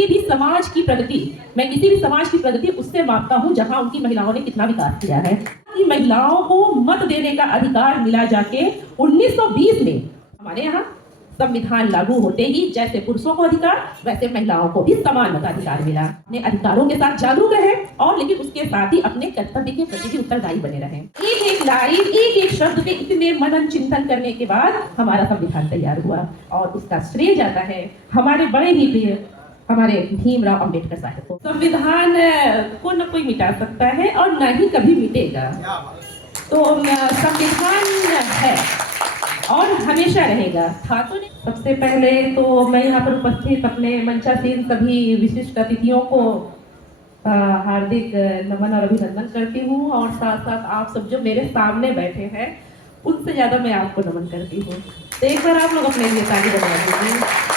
किसी भी समाज की प्रगति उससे मापता हूँ जहाँ उनकी महिलाओं ने कितना विकास किया है। कि महिलाओं को मत देने का अधिकार मिला जाके 1920 में हमारे यहाँ संविधान लागू होते ही जैसे पुरुषों को अधिकार वैसे महिलाओं को भी समान मताधिकार मिला। अपने अधिकारों के साथ जागरूक रहे और लेकिन उसके साथ ही अपने कर्तव्य के प्रति भी उत्तरदायी बने रहे। एक एक लाइन एक एक शब्द पे इतने मनन चिंतन करने के बाद हमारा संविधान तैयार हुआ और उसका श्रेय जाता है हमारे बड़े ही प्रिय हमारे भीमराव अंबेडकर साहब को। संविधान को न कोई मिटा सकता है और न ही कभी मिटेगा। तो संविधान है और हमेशा रहेगा। था तो नहीं। सबसे पहले तो मैं यहाँ पर उपस्थित अपने मंचासीन सभी विशिष्ट अतिथियों को हार्दिक नमन और अभिनंदन करती हूँ और साथ साथ आप सब जो मेरे सामने बैठे हैं उनसे ज्यादा मैं आपको नमन करती हूँ। तो एक बार आप लोग अपने लिए ताली बजा दीजिए,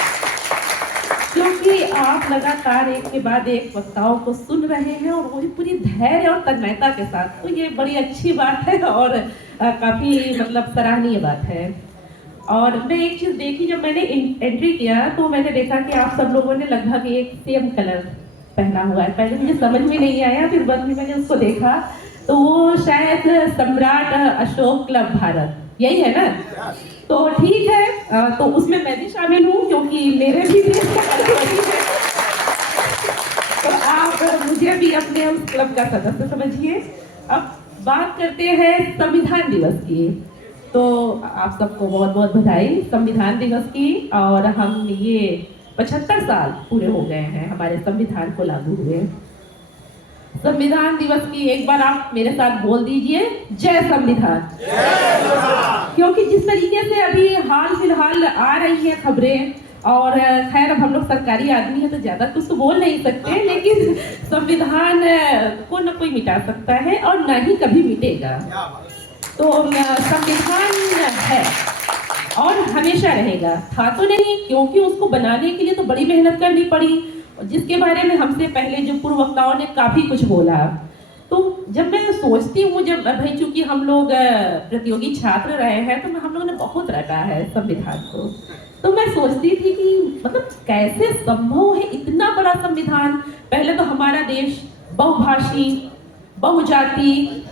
क्योंकि आप लगातार एक के बाद एक वक्ताओं को सुन रहे हैं और वही पूरी धैर्य और तन्मयता के साथ। तो ये बड़ी अच्छी बात है और काफी मतलब सराहनीय बात है। और मैं एक चीज देखी, जब मैंने एंट्री किया तो मैंने देखा कि आप सब लोगों ने लगभग एक सेम कलर पहना हुआ है। पहले मुझे समझ में नहीं आया, फिर बाद में मैंने उसको देखा तो वो शायद सम्राट अशोक क्लब भारत यही है ना। तो ठीक है, तो उसमें मैं भी शामिल हूँ क्योंकि मेरे भी देश का अधिपति है। तो आप मुझे भी अपने उस क्लब का सदस्य समझिए। अब बात करते हैं संविधान दिवस की। तो आप सबको बहुत बहुत बधाई संविधान दिवस की। और हम ये 75 साल पूरे हो गए हैं हमारे संविधान को लागू हुए। संविधान दिवस की एक बार आप मेरे साथ बोल दीजिए, जय संविधान। क्योंकि जिस तरीके से अभी हाल फिलहाल आ रही है खबरें, और खैर अब हम लोग सरकारी आदमी है तो ज्यादा कुछ तो बोल नहीं सकते, लेकिन संविधान को न कोई मिटा सकता है और न ही कभी मिटेगा। तो संविधान है और हमेशा रहेगा। था तो नहीं, क्योंकि उसको बनाने के लिए तो बड़ी मेहनत करनी पड़ी, जिसके बारे में हमसे पहले जो पूर्व वक्ताओं ने काफी कुछ बोला। तो जब मैं सोचती हूँ, जब भाई चूंकि हम लोग प्रतियोगी छात्र रहे हैं तो हम लोगों ने बहुत रटा है संविधान को, तो मैं सोचती थी कि मतलब कैसे संभव है इतना बड़ा संविधान। पहले तो हमारा देश बहुभाषी, बहुजाति,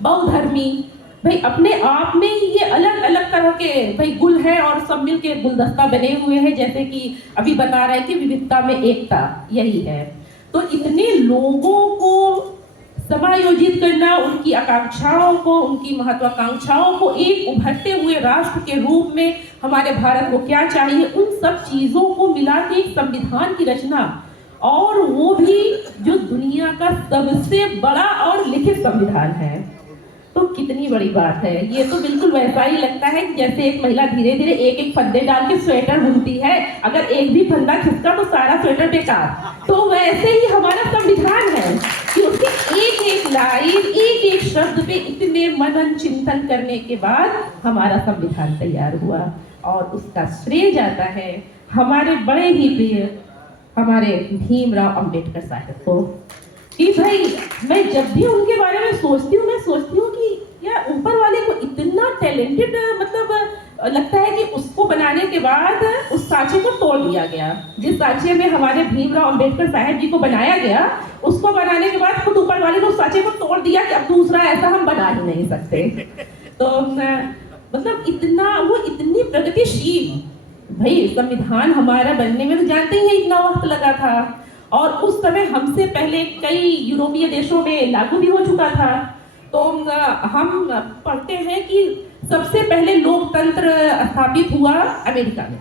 बहुधर्मी, भाई अपने आप में ये अलग अलग तरह के भाई गुल है और सब मिल के गुलदस्ता बने हुए हैं। जैसे कि अभी बता रहे कि विविधता में एकता यही है। तो इतने लोगों को समायोजित करना, उनकी आकांक्षाओं को, उनकी महत्वाकांक्षाओं को एक उभरते हुए राष्ट्र के रूप में हमारे भारत को क्या चाहिए, उन सब चीजों को मिला के एक संविधान की रचना, और वो भी जो दुनिया का सबसे बड़ा और लिखित संविधान है। तो कितनी बड़ी बात है। ये तो बिल्कुल वैसा ही लगता है कि जैसे एक महिला धीरे धीरे एक एक फंदे डाल के स्वेटर बुनती है, अगर एक भी फंदा खिसका तो सारा स्वेटर बेकार। तो वैसे ही हमारा संविधान है कि उसकी एक एक लाइन एक एक शब्द पे इतने मनन चिंतन करने के बाद हमारा संविधान तैयार हुआ और उसका श्रेय जाता है हमारे बड़े ही प्रिय हमारे भीमराव अंबेडकर साहब को। कि भाई मैं जब भी उनके बारे में सोचती हूँ, मैं सोचती हूँ कि यार ऊपर वाले को इतना टैलेंटेड मतलब लगता है कि उसको बनाने के बाद उस सांचे को तोड़ दिया गया। जिस सांचे में हमारे भीमराव अंबेडकर साहब जी को बनाया गया, उसको बनाने के बाद खुद ऊपर वाले ने उस सांचे को तोड़ दिया कि अब दूसरा ऐसा हम बना ही नहीं सकते। तो मतलब इतना वो इतनी प्रगतिशील, भाई संविधान हमारा बनने में तो जानते ही इतना वक्त लगा था, और उस समय हमसे पहले कई यूरोपीय देशों में लागू भी हो चुका था। तो हम पढ़ते हैं कि सबसे पहले लोकतंत्र स्थापित हुआ अमेरिका में,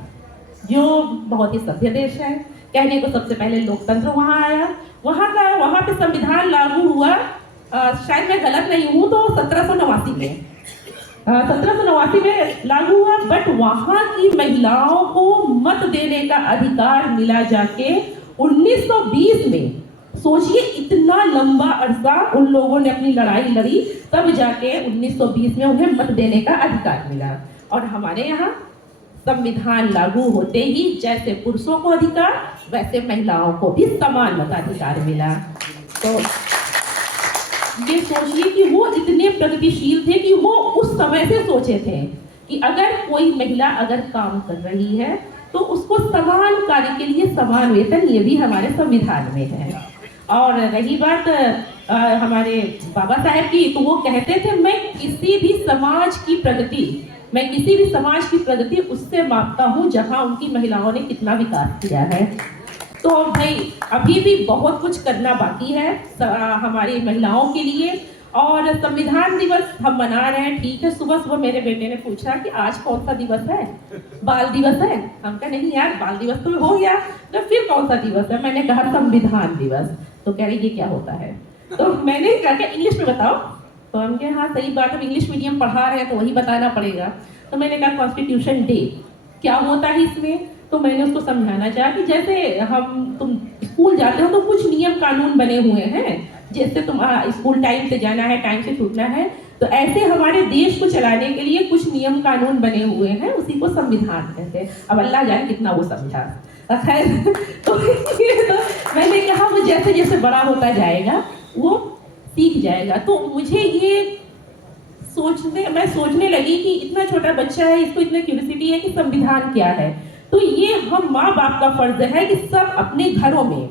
जो बहुत ही सभ्य देश है। कहने को सबसे पहले लोकतंत्र वहाँ आया, वहाँ पे संविधान लागू हुआ। शायद मैं गलत नहीं हूँ तो 1789 में 1789 में लागू हुआ। बट वहाँ की महिलाओं को मत देने का अधिकार मिला जाके 1920 में। सोचिए इतना लंबा अरसा उन लोगों ने अपनी लड़ाई लड़ी, तब जाके 1920 में उन्हें मत देने का अधिकार मिला। और हमारे यहाँ संविधान लागू होते ही जैसे पुरुषों को अधिकार वैसे महिलाओं को भी समान मताधिकार मिला। तो ये सोचिए कि वो इतने प्रगतिशील थे कि वो उस समय से सोचे थे कि अगर कोई महिला अगर काम कर रही है तो उसको समान कार्य के लिए समान वेतन, ये भी हमारे संविधान में है। और रही बात हमारे बाबा साहेब की, तो वो कहते थे मैं किसी भी समाज की प्रगति उससे मापता हूँ जहाँ उनकी महिलाओं ने कितना विकास किया है। तो भाई अभी भी बहुत कुछ करना बाकी है हमारी महिलाओं के लिए। और संविधान दिवस हम मना रहे हैं, ठीक है। सुबह सुबह मेरे बेटे ने पूछा कि आज कौन सा दिवस है, बाल दिवस है। हम कहा नहीं यार, बाल दिवस तो हो गया, तो फिर कौन सा दिवस है? मैंने कहा संविधान दिवस। तो कह रही ये क्या होता है? तो मैंने कहा इंग्लिश में बताओ। तो हम कहे हाँ सही बात है, इंग्लिश मीडियम पढ़ा रहे हैं तो वही बताना पड़ेगा। तो मैंने कहा कॉन्स्टिट्यूशन डे क्या होता है इसमें। तो मैंने उसको समझाना चाहा कि जैसे तुम स्कूल जाते हो तो कुछ नियम कानून बने हुए हैं, जैसे तुम स्कूल टाइम से जाना है, टाइम से छूटना है, तो ऐसे हमारे देश को चलाने के लिए कुछ नियम कानून बने हुए हैं, उसी को संविधान कहते हैं। अब अल्लाह जाने कितना वो समझा। खैर तो मैंने कहा वो जैसे जैसे बड़ा होता जाएगा वो सीख जाएगा। तो मुझे ये मैं सोचने लगी कि इतना छोटा बच्चा है, इसको इतना क्यूरियोसिटी है कि संविधान क्या है। तो ये हम माँ बाप का फर्ज है कि सब अपने घरों में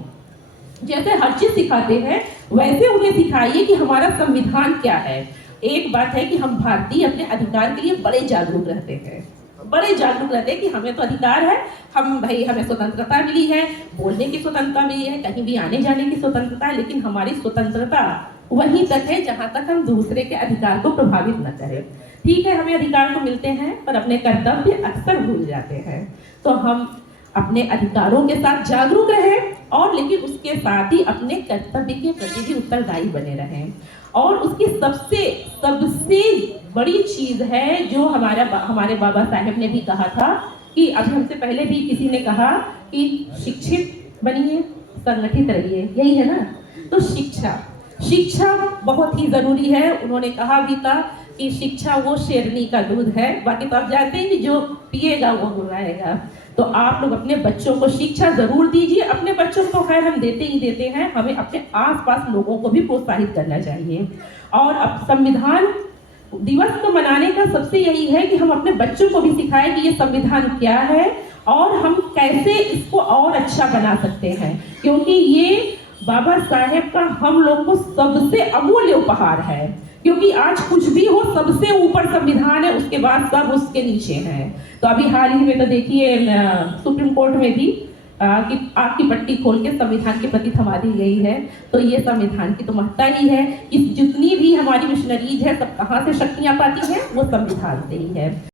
जैसे हर चीज सिखाते हैं वैसे उन्हें सिखाइए कि हमारा संविधान क्या है। एक बात है कि हम भारतीय अपने अधिकार के लिए बड़े जागरूक रहते हैं कि हमें तो अधिकार है, हमें स्वतंत्रता मिली है, बोलने की स्वतंत्रता मिली है, कहीं भी आने जाने की स्वतंत्रता है, लेकिन हमारी स्वतंत्रता वहीं तक है जहां तक हम दूसरे के अधिकार को प्रभावित न करें। ठीक है, हमें अधिकार तो मिलते हैं पर अपने कर्तव्य अक्सर भूल जाते हैं। तो हम अपने अधिकारों के साथ जागरूक रहें और लेकिन उसके साथ ही अपने कर्तव्य के प्रति भी उत्तरदायी बने रहें। और उसकी सबसे बड़ी चीज है जो हमारे बाबा साहेब ने भी कहा था कि अभी हमसे पहले भी किसी ने कहा कि शिक्षित बनिए, संगठित रहिए, यही है ना। तो शिक्षा बहुत ही जरूरी है। उन्होंने कहा भी था कि शिक्षा वो शेरनी का दूध है, बाकी तो आप जानते हैं कि जो पिएगा वो गुर्राएगा। तो आप लोग अपने बच्चों को शिक्षा जरूर दीजिए। अपने बच्चों को खैर हम देते ही देते हैं, हमें अपने आसपास लोगों को भी प्रोत्साहित करना चाहिए। और अब संविधान दिवस को मनाने का सबसे यही है कि हम अपने बच्चों को भी सिखाएं कि ये संविधान क्या है और हम कैसे इसको और अच्छा बना सकते हैं, क्योंकि ये बाबा साहेब का हम लोग को सबसे अमूल्य उपहार है। क्योंकि आज कुछ भी हो सबसे ऊपर संविधान है, उसके बाद सब उसके नीचे हैं। तो अभी हाल ही में तो देखिए सुप्रीम कोर्ट में भी कि आग की पट्टी खोल के संविधान के प्रति थमा दी गई है। तो ये संविधान की तो महत्ता ही है। इस जितनी भी हमारी मिशनरीज है सब कहाँ से शक्तियाँ पाती हैं, वो संविधान से ही है।